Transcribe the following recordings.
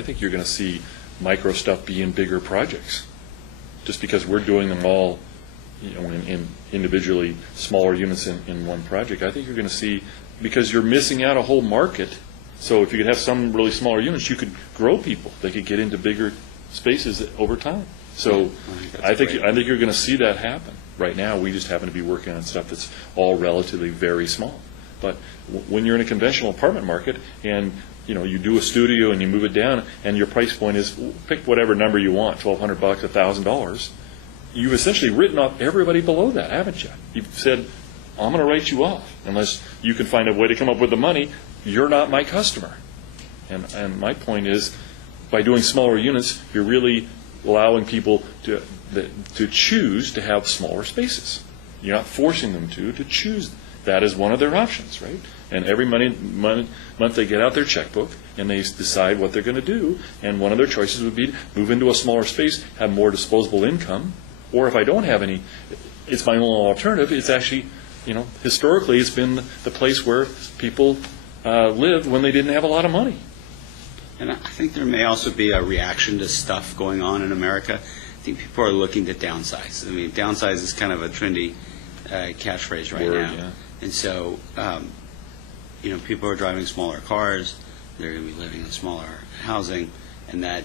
I think you're going to see micro stuff be in bigger projects, just because we're doing them all, in individually smaller units in one project. I think you're going to see, because you're missing out a whole market. So if you could have some really smaller units, you could grow people. They could get into bigger spaces over time. So I think you're going to see that happen. Right now, we just happen to be working on stuff that's all relatively very small. But when you're in a conventional apartment market and you do a studio and you move it down and your price point is, pick whatever number you want, $1,200, $1,000, you've essentially written off everybody below that, haven't you? You've said, I'm going to write you off unless you can find a way to come up with the money. You're not my customer. And my point is, by doing smaller units, you're really allowing people to choose to have smaller spaces. You're not forcing them to choose that as one of their options, right? And every month they get out their checkbook and they decide what they're going to do. And one of their choices would be to move into a smaller space, have more disposable income, or if I don't have any, it's my only alternative. It's actually, historically it's been the place where people lived when they didn't have a lot of money. And I think there may also be a reaction to stuff going on in America. I think people are looking to downsize. I mean, downsize is kind of a trendy catchphrase right now. Yeah. And so, people are driving smaller cars. They're going to be living in smaller housing, and that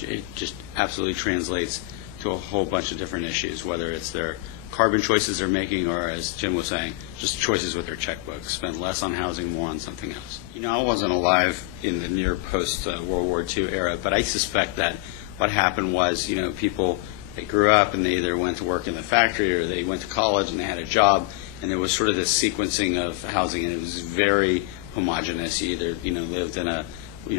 it just absolutely translates to a whole bunch of different issues, whether it's their carbon choices they're making, or, as Jim was saying, just choices with their checkbook. Spend less on housing, more on something else. I wasn't alive in the near post-World War II era, but I suspect that what happened was, people, they grew up and they either went to work in the factory or they went to college and they had a job, and there was sort of this sequencing of housing, and it was very homogenous. You either, lived in a,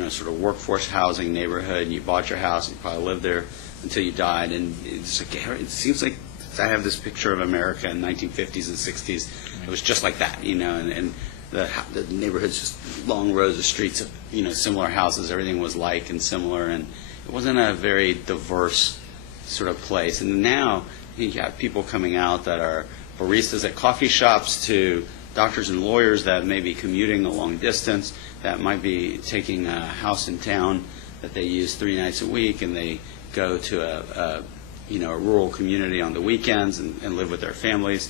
sort of workforce housing neighborhood, and you bought your house and you probably lived there until you died, and it seems like I have this picture of America in 1950s and 60s. It was just like that, and the neighborhoods, just long rows of streets of, similar houses. Everything was like and similar, and it wasn't a very diverse sort of place. And now you have people coming out that are baristas at coffee shops, to doctors and lawyers that may be commuting a long distance, that might be taking a house in town that they use 3 nights a week, and they go to a rural community on the weekends and live with their families.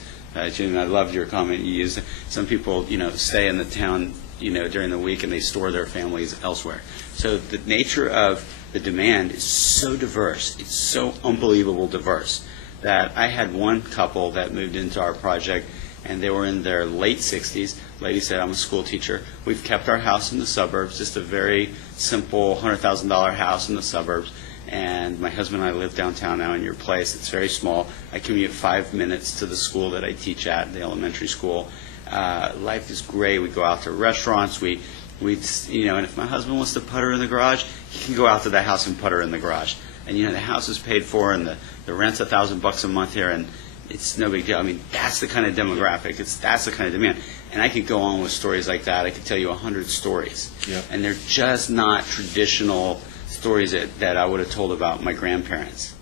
Jim, I loved your comment you used. Some people, stay in the town, during the week, and they store their families elsewhere. So the nature of the demand is so diverse. It's so unbelievable diverse that I had one couple that moved into our project, and they were in their late 60s. Lady said, I'm a school teacher. We've kept our house in the suburbs, just a very simple $100,000 house in the suburbs. And my husband and I live downtown now in your place. It's very small. I commute 5 minutes to the school that I teach at, the elementary school. Life is great. We go out to restaurants. We and if my husband wants to putter in the garage, he can go out to the house and putter in the garage. And the house is paid for, and the rent's $1,000 a month here, and it's no big deal. I mean, that's the kind of demographic. That's the kind of demand. And I could go on with stories like that. I could tell you 100 stories. Yeah. And they're just not traditional stories that I would have told about my grandparents.